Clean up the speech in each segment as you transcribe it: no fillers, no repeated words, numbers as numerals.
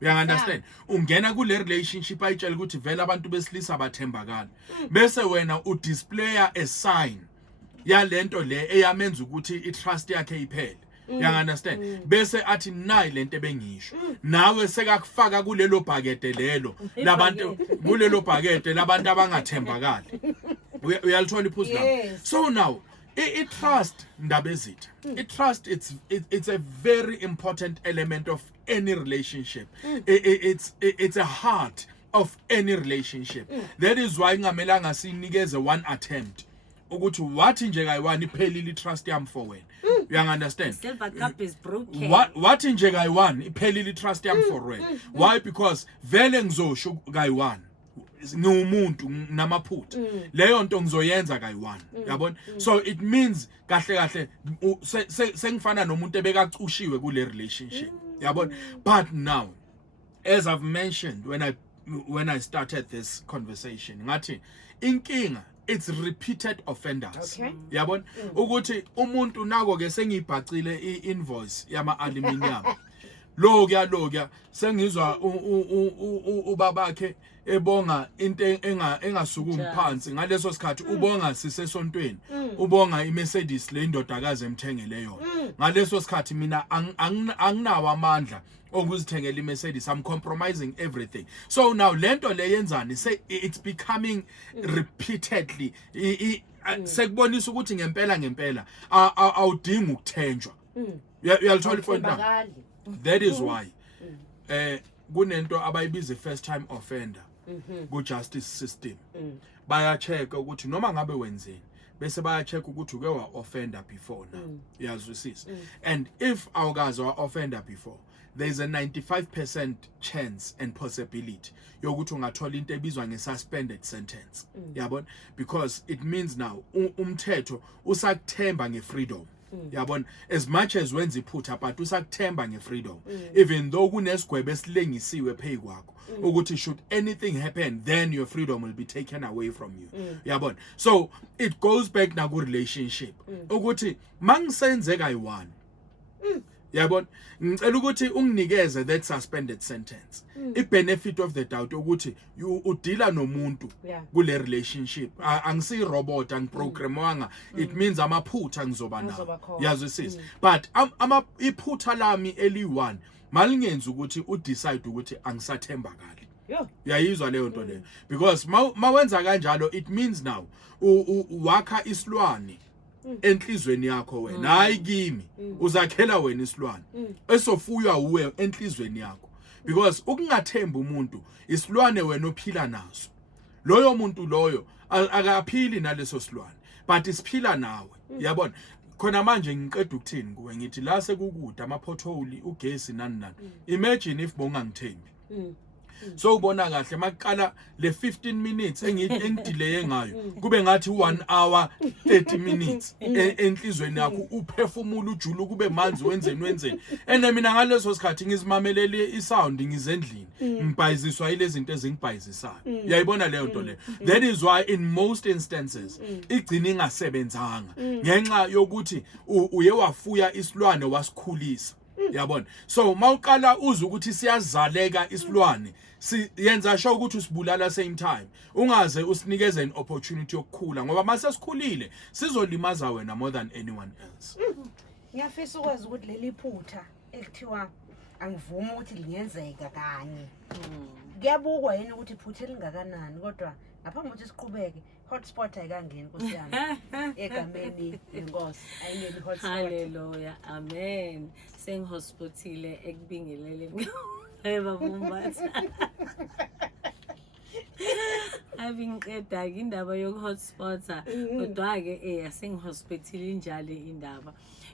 You understand? Ungena kule relationship ayitshela ukuthi vele abantu besilisa bathembakala. Bese wena udisplaya a sign yalento le eyamenza ukuthi itrust yakhe iphele. You understand? Bese athi nayi lento ebengisho. Nawe sekakufaka kulelo bhakete lelo labantu kulelo bhakete labantu abangathembakali. Uyalithola iphuzu lapho. So now it trust ndaba ezitha. It trust it's a very important element of any relationship. It's a heart of any relationship. That is why ngamelanga sinikeze one attempt ukuthi wathi nje kayi1 iphelile itrust yami for wena. You understand? Silver cup is broken. Wathi nje kayi1 iphelile itrust yami for wena. Why? Because vele ngizosho kayi1 ngumuntu namaphutha leyo nto ngizoyenza kayi1 yabona. So it means kahle kahle sengifana nomuntu ebekacushiwe kule relationship yabona. But now, as I've mentioned when I started this conversation, ngathi inkinga it's repeated offenders. Yabona ukuthi umuntu nako ke sengibhacile iinvoice yama aluminium lokya sengizwa ubabakhe ebonga into engasukumi phansi ngaleso sikhathi ubonga sisesontweni ubonga iMercedes le indodakazi emthengele yona ngaleso sikhathi mina anginawo amandla okuzithengela iMercedes. I'm compromising everything. So now lento le yenzani say it's becoming repeatedly sekubonisa ukuthi ngempela awudingi ukuthenjwa. Uyalithola iphone la. That is why kunento abayibiza first time offender ku justice system. Baya check ukuthi noma ngabe wenzeni bese baya check ukuthi uke wa offender before now. Yazwisisa. And if awukaze wa offender before, there's a 95% chance and possibility yokuthi ungathola into ebizwa nge-suspended sentence. Yabona? Because it means now umthetho usakuthemba nge-freedom. Yabona? As much as wenza iphutha but usakuthemba nge-freedom. Even though kunesigwebo esilengisiwe phezu kwakho ukuthi should anything happen then your freedom will be taken away from you. Yabona? So it goes back na ku relationship ukuthi mangisenzeka yi1 yabona ngicela ukuthi unginikeze that suspended sentence. I benefit of the doubt ukuthi udila nomuntu kule relationship. Angisi robot angiprogramwanga. It means amaphutha ngizoba nawo. Yazwisisa. But iphutha lami eli1 malingenza ukuthi udecide ukuthi angisathembakali. Yayizwa leyo nto leyo. Because mawenza kanjalo it means now wakha isilwane enhlizweni yakho wena hayi kimi uzakhela wena isilwane esofuywa uwe enhlizweni yakho. Because ukungathemba umuntu isilwane wena ophila naso loyo muntu loyo akaphili naleso silwane but isiphila nawe. Yabona khona manje ngiqeda ukuthini kuwe ngithi la sekukude ama-pothole ugesi nani imagine if bongangithembi. So ubona kahle maqala le 15 minutes engidelay ngayo kube ngathi 1 hour 30 minutes enhlizweni yakho uphefumula ujulu kube manzi wenzeni ene mina ngaleso sikhathi ngizimamelele isound ngizendlini ngibhayiziswa ile zinto ezingibhayizisayo. Uyayibona leyo nto le. That is why in most instances igcina ingasebenzanga ngenxa yokuthi uye wafuya isilwane wasikhulisa. Yabona? So mawuqala uza ukuthi siyazaleka isilwane siyenza sho ukuthi usibulala same time ungaze usinikeze an opportunity yokukhula ngoba mase sikhulile sizolimaza wena more than anyone else. Ngiyafisa ukwazi ukuthi leli phutha ekuthiwa angivumi ukuthi lingenzeka kanye. Kuyabukwa yini ukuthi iphutha elingakanani kodwa ngaphambi ukuthi siqhubeke hotspot ayikangeni Nkosi yami egameni lenkosi ayingeni hotspot. Hallelujah. Amen. Sengihospitile ekubingelele ebabumbatha. Avinqeda indaba yokuhotspota kodwa ke sengihospitile injalo indaba.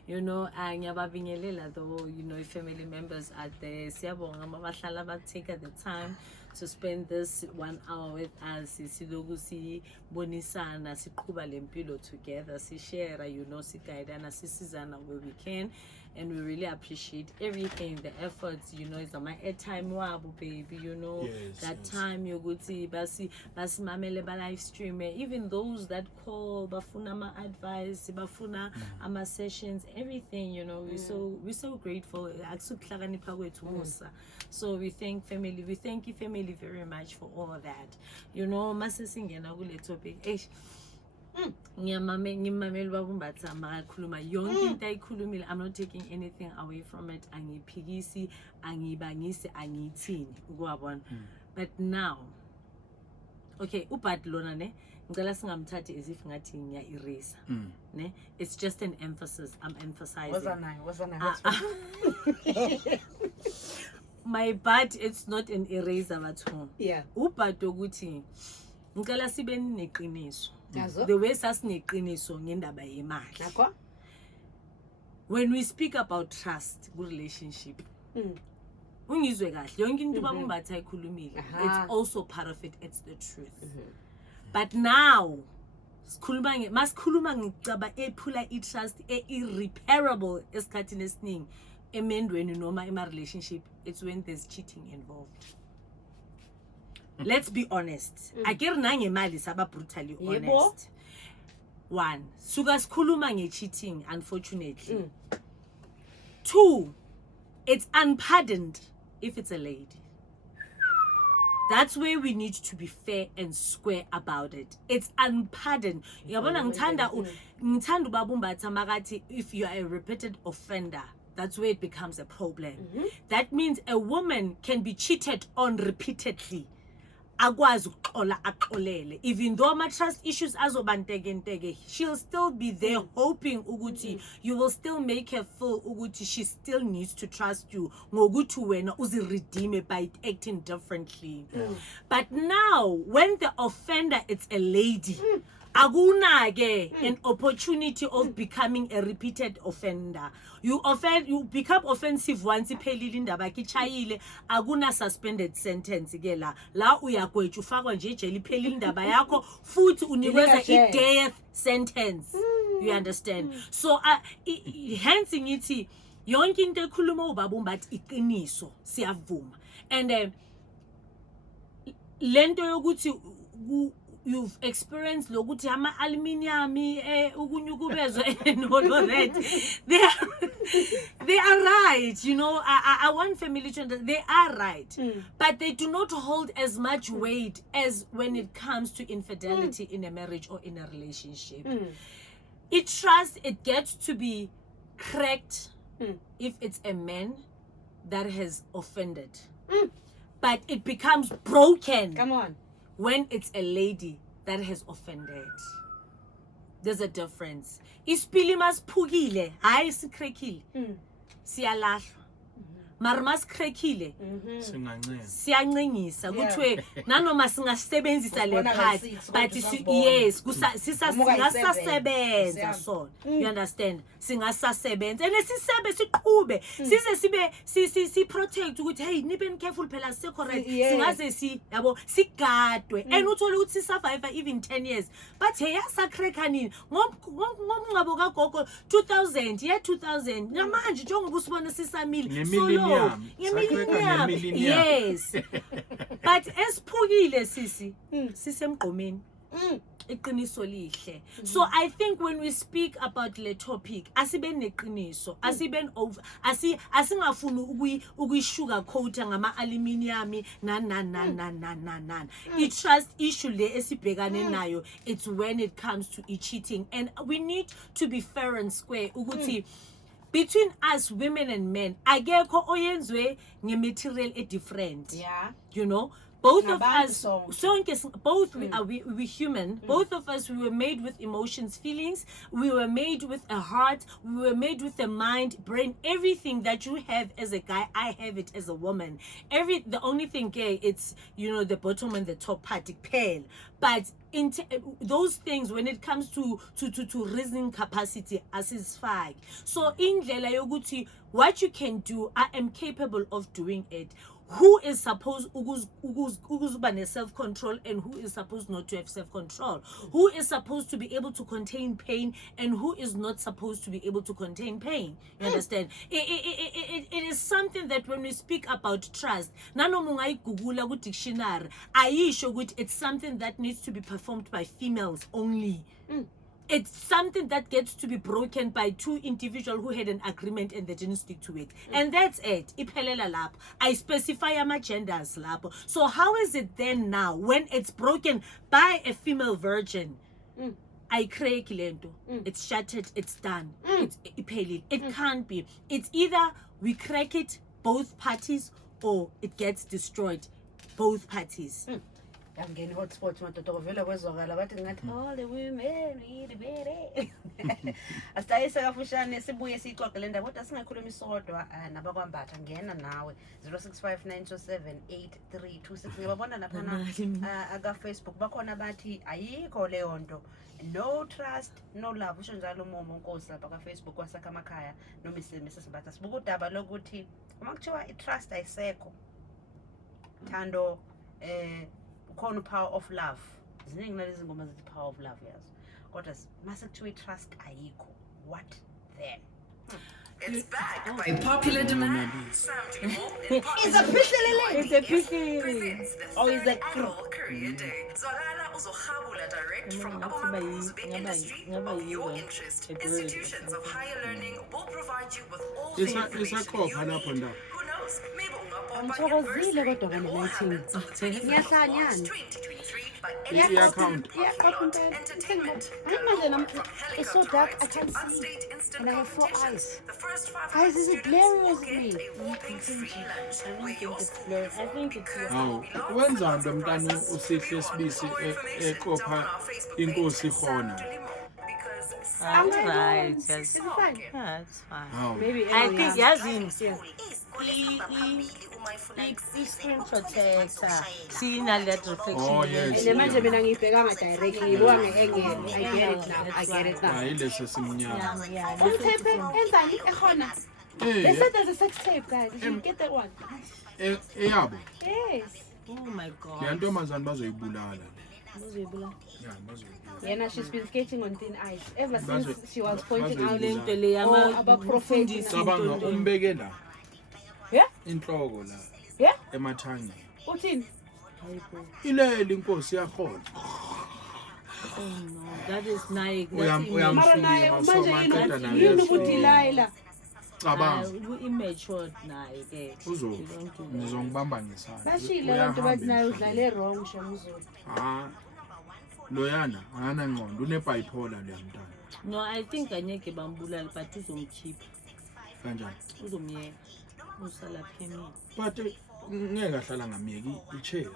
You know, ngiyababingelela though, you know, family members out there. Siyabonga mabahlala batake the time to spend this 1 hour with us. Siloku sibonisana, siqhuba lempilo together, si share, you know, si guidana, sisizana where we can. and we really appreciate everything, the efforts, you know. It's my airtime wabo, baby, you know. Yes, That yes. time you go to basi mamele ba live stream, even those that call bafuna ma advice, bafuna ama sessions, everything, you know. We're so grateful. So we thank you family very much for all of that, you know. Masesingena kule topic ngiyamamela babumbatha makakhuluma yonke into ayikhulumile. I'm not taking anything away from it, angiphikisi, angibangisi, angiyithini ukwabona. But now, okay, ubhat lona ne ngicela singamthathi as if ngathi ngiya erase ne, it's just an emphasis. I'm emphasizing my but it's not an eraser bathu. Yeah. Ubhat ukuthi ngicela sibe neqiniso. Yazo. The way sasineqiniso ngendaba yemali. Nakho? When we speak about trust ku relationship, ungizwe kahle yonke into babumbatha ayikhulumile, it's also part of it, it's the truth. But now masikhuluma ngicaba ephula I-trust irreparable esikhathini esiningi emendweni noma ema relationship, it's when there's cheating involved. Let's be honest. Akere nangemali saba brutally honest. One, suka sikhuluma nge-cheating, unfortunately. Two, it's unpardoned if it's a lady. That's where we need to be fair and square about it. It's unpardoned. Yabona ngithanda ubabumbatha makathi if you are a repeated offender, that's where it becomes a problem. That means a woman can be cheated on repeatedly. Akwazi ukuxola axolele, even though ama trust issues azobanteke, she'll still be there hoping ukuthi you will still make her feel ukuthi she still needs to trust you ngokuthi wena uziredeem by acting differently. But now when the offender is a lady, akunake an opportunity of becoming a repeated offender. You become offensive once iphelile indaba kichayile, akuna suspended sentence ke la uyagwetshwa ufakwa nje ejele iphelile indaba yakho futhi unikweza i-death sentence. You understand? So hence ngithi yonke into ekhuluma ubabumba athi iqiniso siyavuma, and lento yokuthi you've experienced lokuthi ama aluminium ukunyukubezwe and all of that, they are right, you know. I want family to understand they are right, but they do not hold as much weight as when it comes to infidelity in a marriage or in a relationship. It gets to be cracked if it's a man that has offended, but it becomes broken. Come on. When it's a lady that has offended. There's a difference. Ispili masiphukile, hayi sikrekile. Siyalahlwa. Mara masikrekile, siyancengisa kuthiwe nanoma singasebenzisa le part, but yes, singasasebenza sona. You understand? Singasasebenza and sisebe siqhube, size si protect ukuthi hey nibe careful phela se correct, singaze yabo sigadwe and uthole ukuthi survive even 10 years. But hey yasakhreka nini ngomncabo kagogo 2000 namanje njengoba usibona sisamile so yes. But esiphukile sisi sisemgqomeni iqiniso lihle. So I think when we speak about le topic asibe neqiniso, asibe asingafuni ukuyishuga coat ngama aluminium na I-trust issue le esibhekane nayo, it's when it comes to cheating, and we need to be fair and square ukuthi between us women and men akekho oyenzwe ngematerial different. Yeah. You know, both of us sonke we human. Both of us, we were made with emotions, feelings, we were made with a heart, we were made with a mind, brain. Everything that you have as a guy, I have it as a woman. The only thing gay, it's, you know, the bottom and the top part pale, but those things, when it comes to reasoning capacity, as is fine. So indlela yokuthi what you can do, I am capable of doing it. Who is supposed to self-control and who is supposed not to have self-control? Who is supposed to be able to contain pain and who is not supposed to be able to contain pain? You understand? It is something that when we speak about trust, dictionary, it's something that needs to be performed by females only. It's something that gets to be broken by two individuals who had an agreement and they didn't stick to it. And that's it. I specify my genders. So how is it then now when it's broken by a female virgin? I create lento. It's shattered, it's done. It's iphelile. It can't be. It's either we crack it, both parties, or it gets destroyed, both parties. Angeni hotspot madoda ovela kwezwakala bathi ngathi all the women really asitayise kafushane sibuye sixoxe le ndaba kodwa singakhuluma isodwa nabakwambatha ngena nawe 0659278326 ngiyabona lapha aka Facebook bakhona bathi ayikho leyo nto no trust no love usho njalo uMomo Nkosi lapha ka Facebook wasakha amakhaya no Mrs Sibatha sibuka udaba lokuthi uma kuthiwa I trust ayisekho thando khona power of love ziningi nalezi ngoma zithi power of love yazo kodwa mase kuthiwa trust ayikho what then It's back by popular demand. It's officially It's officially Presents the is third it annual Career Day. Zwalala uzohabula direct from abamabuz industry of your interest. Institutions of higher learning will provide you with all the information you need. Who knows? Maybe Ngithokozile kodwa bana-19 ngiyahlanyana 2023 by I-account. Entertainment. It's so dark I can't see and I have 4 eyes. Guys, is it glorious with me? I think it's Hawu wenza nto mntana usihle sibisi eqopha inkosi khona. right. Is it fine? Yeah, it's fine. Hawu Maybe I think Yazin screen protector. Seeing that reflection. Oh, yes. and manje mina ngiyibhekanga directly ngibuka nge-angle I get it now hayi leso simnyama. Yeah. umtape enzani ekhona they said there's a sex tape guys did you get that one Eyabo yes Oh my God. le ntombazane bazoyibulala. Uzibula. Yeah, bazoyibulala. Yena she's been skating on thin ice ever Bazo- since she was pointing bazo- out Lento le abaprofeti Cabanga umbeke la yeah inhloko la yeah emathangeni. uthini Ilele inkosi yakhona. Oh no, that is Nike. mara naye manje Maqeda nayo yini yasho. ukuthi layila Cabanga immature Nike. ngizongibamba ngesandla. bashile abantu bathi naye udlale wrong shamuzulu Loyana ana ngqondo unebipolar le mntana. No, I think anyeke bambulala but uzomkhipha. Kanjani? Uzomyeka. Usala phemini. But ngeke ahlala ngamiyeki icherry.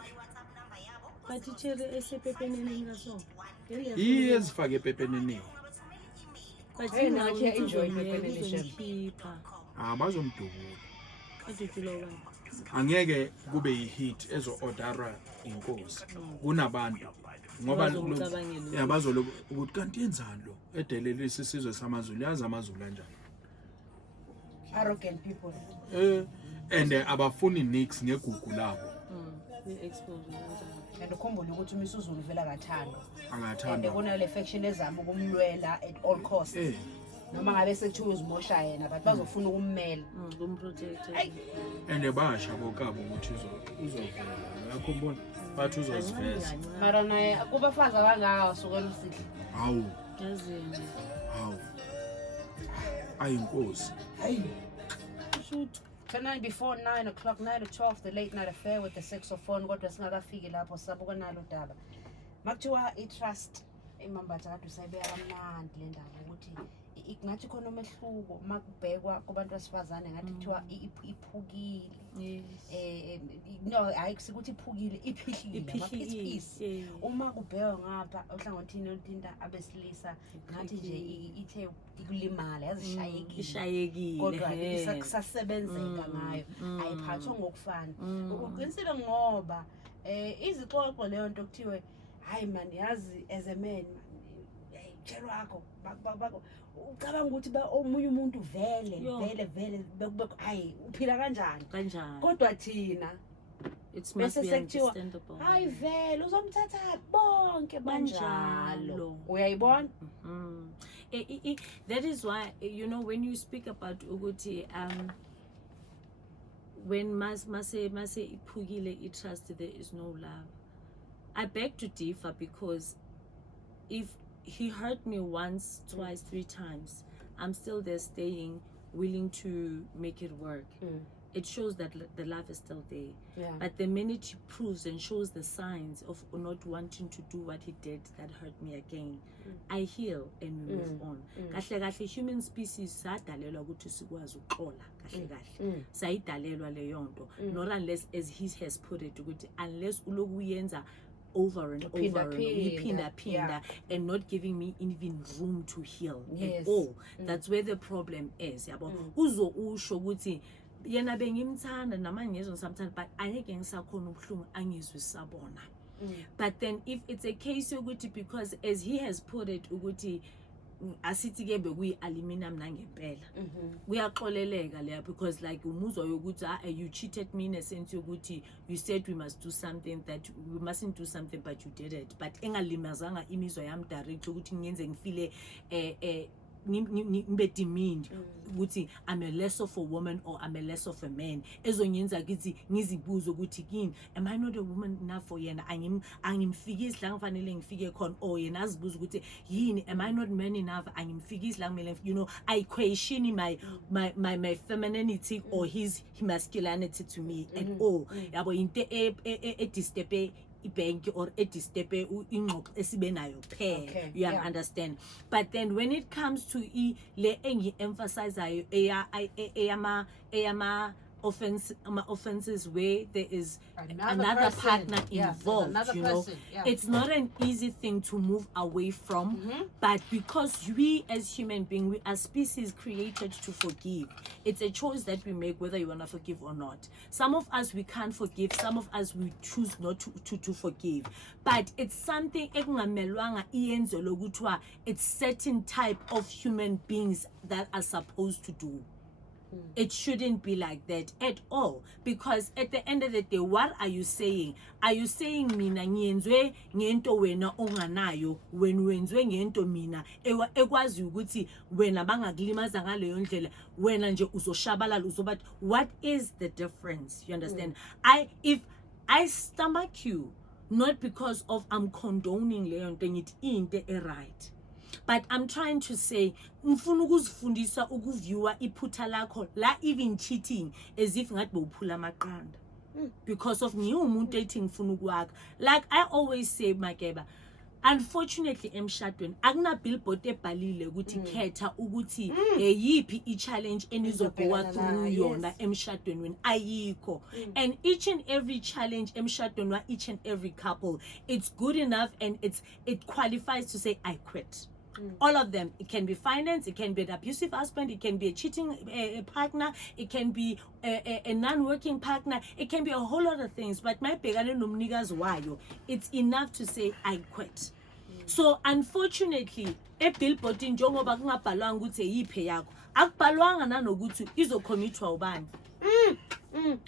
But ichere esepepeneni ngaso. Iye ezifake epepeneni. But Hey, now now, yeah, enjoy pepeneni, Shem. uzomkhipha. Bazomdubula. Adudulo wena. Angeke kube yihit ezo ordera inkosi. Kunabantu ngoba Bazomcabangela. yabazolo ukuthi kanti yenzani lo edelelisa isizwe samaZulu yazi amaZulu kanjani. arrogant people And abafuni nix ngegugu labo We-expose kanjani. and ukhumbule ukuthi umisuzulu vela kathando and angathanda. kunale faction ezama ukumlwela at all costs noma ngabe sekuthiwa uzimosha yena but bazofuna ukummela Kumprotect. And basha bokabo ukuthi uzovela. Yakhumbula bathi uzoziveza. mara naye kubafazi abangaka wasukela usihle Hawu Yazini. hawu. Ayinkosi. Shoot. tonight before 9 o'clock 9 to 12 the late night affair with the saxophone kodwa singakafiki lapho sabuka nalo daba makuthiwa I-trust imambatha kade usayibeka kamnandi le ndaba ukuthi ngathi khona umehluko makubhekwa kubantu besifazane ngathi kuthiwa iphukile Yes. no hayi sikuthi iphukile iphihlile uma kubhekwa ngapha ohlangothini oluthinta abesilisa ngathi nje ithe ikulimala yazishayekile Ishayekile. kodwa isakusasebenzeka ngayo ayiphathwa ngokufana uqinisile ngoba izixoxo leyo nto kuthiwe hayi man yazi as a man tshelo wakho ucabanga ukuthi omunye umuntu vele Yo. vele hayi uphila kanjani Kanjani. kodwa thina It must bese be sekuthiwa understandable. hayi vele uzomthatha bonke banjalo uyayibona Mm. That is why, you know, when you speak about Uguti, when mase iphukile trust, there is no love. I beg to differ, because if he hurt me once, twice, 3 times, I'm still there staying, willing to make it work. It shows that the love is still there. yeah. But the minute he proves and shows the signs of not wanting to do what he did that hurt me again, I heal and we move on. Kahle kahle human species sadalelwa ukuthi sikwazi uxola kahle kahle. Sayidalelwa leyo nto. Not unless, as he has put it, ukuthi unless uloku uyenza over and over and pinda, and not giving me even room to heal at all. That's where the problem is. Yabo uzo usho ukuthi yena bengimthanda nama ngizwe sometimes, but angeke ngisakhona ubuhlungu angizwe sabona. But then if it's a case ukuthi, because as he has put it ukuthi asithi ke bekuyi aluminum nangempela, kuyaxoleleka leya, because like umuzwa yokuthi you cheated me in a sense yokuthi you said we must do something that we mustn't do something but you did it, but engalimazanga imizwa yami direct ukuthi ngiyenze ngifile ngibe demeaned ukuthi I'm a less of a woman or I'm a less of a man, ezonyenza ukuthi ngizibuze ukuthi kini, am I not a woman enough for yena, angimfikisi la ngifanele ngifike khona, or yena azibuza ukuthi yini, am I not man enough, angimfikisi la ngimele, you know, I question my femininity or his masculinity to me at all. Yabo into disturb ibank or edistepe ingxoxo esibe nayo phela, you understand. But then when it comes to le engi emphasize eyama offenses where there is another partner involved, you know, it's not an easy thing to move away from. But because we as human beings, we are species created to forgive. It's a choice that we make whether you want to forgive or not. Some of us we can't forgive, some of us we choose not to forgive. But it's something it's certain type of human beings that are supposed to do. It shouldn't be like that at all, because at the end of the day, what are you saying? Are you saying mina ngiyenzwe ngento wena onganayo, when wenzwe ngento mina ekwazi ukuthi wena bangakulimaza ngaleyo ndlela wena nje uzoshabalala uzobathi? What is the difference? You understand? If I stomach you, not because of I'm condoning leyo nto ngithi into right, but I'm trying to say, ngifuna ukuzifundisa ukuviewa iphutha lakho la, even cheating as if ngathi bowuphula amaqanda because of ngiwumuntu ethi ngifuna ukwakha. Like I always say, Makeba, unfortunately emshadweni akuna billboard ebhalile ukuthi khetha ukuthi yipi i-challenge enizogowa through yona emshadweni wena, ayikho. And each and every challenge emshadweni wa each and every couple, it's good enough and it qualifies to say I quit. All of them. It can be finance, it can be an abusive husband, it can be a cheating partner, it can be a non-working partner, it can be a whole lot of things. But my pegane nomnigas wayo, it's enough to say I quit. So unfortunately, a billboard in njengoba kungabhalwanga ukuthi yiphe yakho, akubhalwanga nanokuthi izokhomithwa ubani.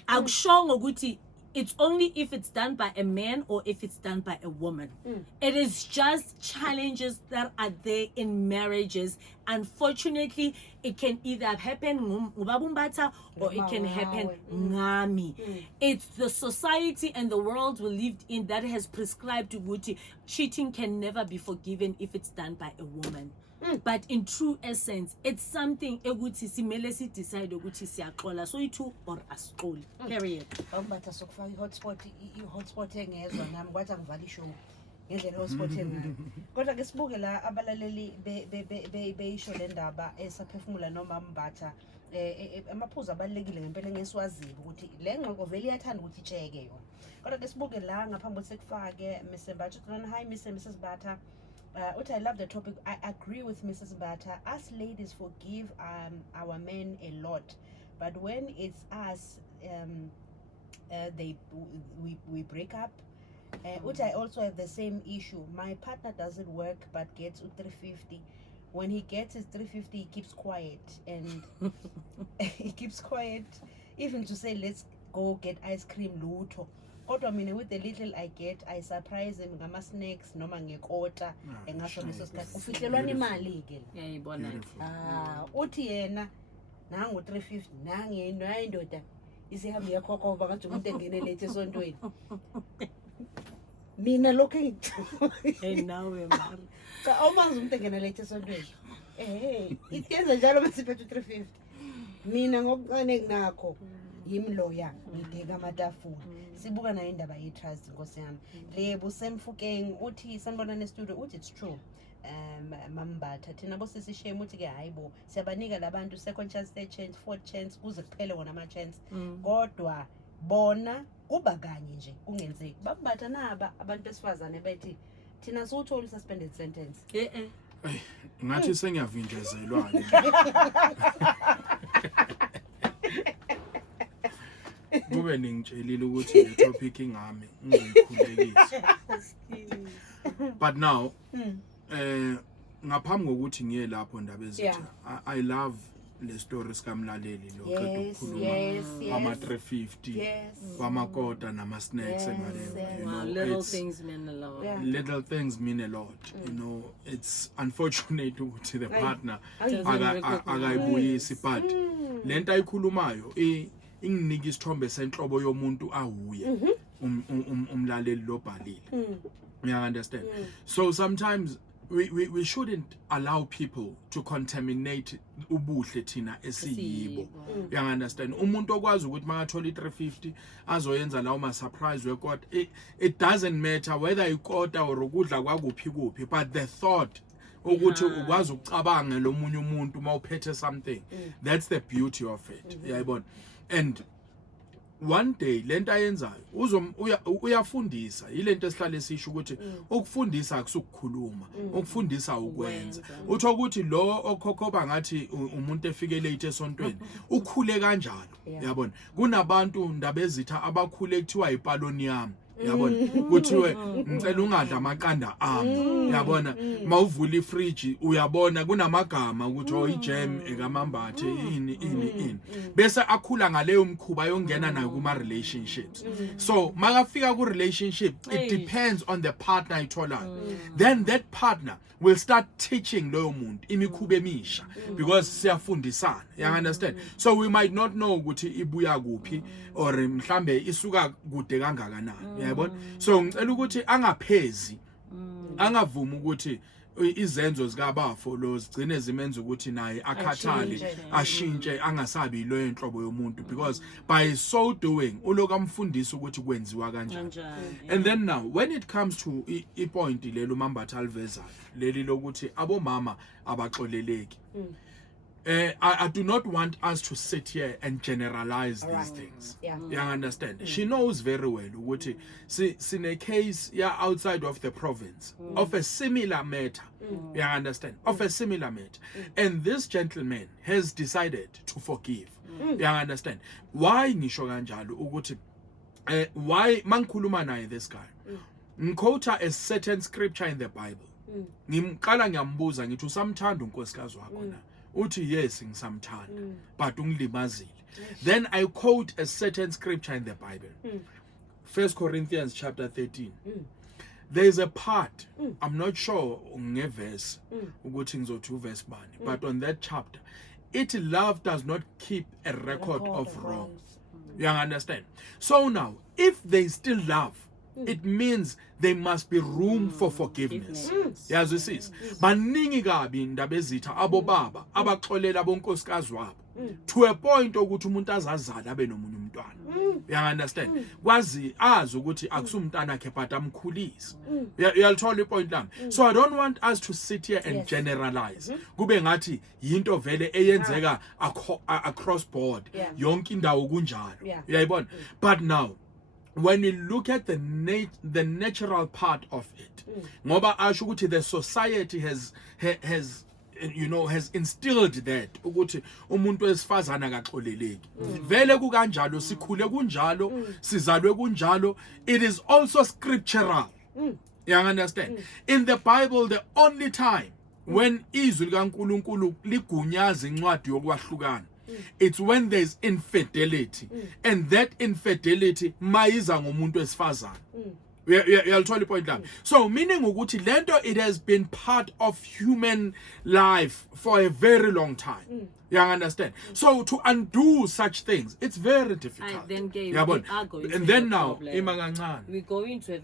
Akushongo ukuthi it's only if it's done by a man or if it's done by a woman. It is just challenges that are there in marriages. Unfortunately, it can either happen ngubabumbata or it can happen ngami. It's the society and the world we lived in that has prescribed to Guti. Cheating can never be forgiven if it's done by a woman. But in true essence, it's something ukuthi simele si decide ukuthi siyaxola so itu or asixoli. Period. Awumbatha sokufaka i-hotspot engezwa nami kwathi angivala ishow ngendlela i-hotspot engayo. Kodwa ke sibuke la abalaleli beyisho le ndaba esaphefumula noma Mbatha amaphuzu abalekile ngempela ngesiwazile ukuthi le ngxoxo vele iyathanda ukuthi itsheke yona. Kodwa ke sibuke la ngaphambi kokuthi sekufake Mr. Mbatha. Hi Mrs. Mbatha. I love the topic. I agree with Mrs. Mbatha. Us ladies forgive our men a lot, but when it's us, we break up. I also have the same issue. My partner doesn't work but gets 350. when he gets his 350, he keeps quiet and he keeps quiet, even to say let's go get ice cream lutho. Kodwa mina with the little I get, I surprise him ngama snacks noma ngekota engasho leso sikhathi ufihlelwana imali ke. Ngiyayibona. Uthi yena nangu 350 nange hayi ndoda isihambi yakho ngathi umuntu engene late esontweni. Mina lokho Hey nawe mara. awumazi umuntu engene late esontweni. Itenza njalo besiphethe 350. Mina ngokucane kunakho yimloya ngideka amatafula. Sibuka nayo indaba ye-trust Nkosi yami. Lebo Semfukeng uthi sanibona studio uthi it's true. Mambatha thina bosisi shame uthi ke hayibo siyabanika labantu second chance, third chance, fourth chance kuze kuphele wona ama chance. Kodwa bona kuba kanye nje kungenzeki. Bambatha naba abantu besifazane bethi thina siwuthola suspended sentence. Ngathi sengiyavinjezelwa ke. Kube ningitshelile ukuthi le topic ingami ngiyikhulekise. But now ngaphambi kokuthi ngiye lapho ndaba ezitha I love le story sikamlaleli lo qeda ukukhuluma ama 350 kwamakota nama snacks engaleyo. Little things mean a lot. Little things mean a lot. You know, it's unfortunate ukuthi the partner akayibuyisi but lento ayikhulumayo inginika isithombe senhlobo yomuntu awuye umlaleli lo bhalile. You understand? So sometimes we shouldn't allow people to contaminate ubuhle thina esiyibo. You understand? Umuntu okwazi ukuthi makathola i350 azoyenza lawo ma surprise record. It doesn't matter whether ikota or ukudla kwakuphi kuphi, but the thought ukuthi ukwazi ukucabanga lo munye umuntu mawuphethe something. That's the beauty of it. Uyayibona? And one day lento ayenzayo uyafundisa ilento esihlale sisho ukuthi ukufundisa akusukukhuluma ukufundisa ukwenza utho ukuthi lo okhokhoba ngathi umuntu efike late esontweni ukhule kanjalo yabona kunabantu ndabezitha abakhule kuthiwa ipalonium yabona kuthiwe ngicela ungadla amaqanda ami yabona mawuvula ifridge uyabona kunamagama ukuthi oh ijam ekamambathe ini bese akhula ngaleyo mkhuba yongena nayo kuma relationships. So makafika ku relationship it depends on the partner ithola. Then that partner will start teaching loyo muntu imikhuba emisha because siyafundisana. You understand? So we might not know ukuthi ibuya kuphi or mhlambe isuka kude kangakanani. Yabona? So ngicela ukuthi angaphezi angavumi ukuthi izenzo zikabafo lo zigcine zimenza ukuthi naye akhathale ashintshe angasabi lo enhlobo yomuntu because by so doing uloku amfundisa ukuthi kwenziwa kanjani. And then now when it comes to ipoint lelo Mambatha alivezayo leli lokuthi abomama abaxoleleki. I do not want us to sit here and generalize these things. You understand? She knows very well ukuthi sine a case outside of the province of a similar matter. You understand? Of a similar matter. And this gentleman has decided to forgive. You understand? Why ngisho kanjalo ukuthi why mangikhuluma naye this guy? Ngiquote a certain scripture in the Bible. Ngimqala ngiyambuza ngithi usamthanda unkosikazi wakho na? Uthi yes ngisamthanda but ungilimazile. Then I quote a certain scripture in the Bible. 1 Corinthians chapter 13. There is a part, I'm not sure ngeverse ukuthi ngizothi uverse bani, but on that chapter it love does not keep a record of wrongs. You understand? So now if they still love, it means there must be room for forgiveness. Yazwisisa baningi kabi indaba ezitha abo baba abaxolela bonkosikazi wabo to a point ukuthi umuntu azazala abe nomunye umntwana. You understand? Kwazi azi ukuthi akusumntana akhe but amkhulisa. Uyalithola ipoint lami. So I don't want us to sit here and generalize. Kube ngathi yinto vele eyenzeka across board. Yonke indawo kunjalo. Uyayibona? But now when we look at the natural part of it, ngoba asho ukuthi the society has instilled that ukuthi umuntu wesifazana akaxoleleki. Vele kukanjalo sikhule kunjalo sizalwe kunjalo. It is also scriptural. You understand? In the Bible the only time when izwi likaNkulunkulu ligunyaza incwadi yokwahlukana, it's when there's infidelity, and that infidelity mayiza ngomuntu wesifazana. Uyalithola ipoint lami. So meaning ukuthi lento, it has been part of human life for a very long time. You understand? So to undo such things, it's very difficult. Then Yabona? we are going And to then a now problem. ima kancane. We go into a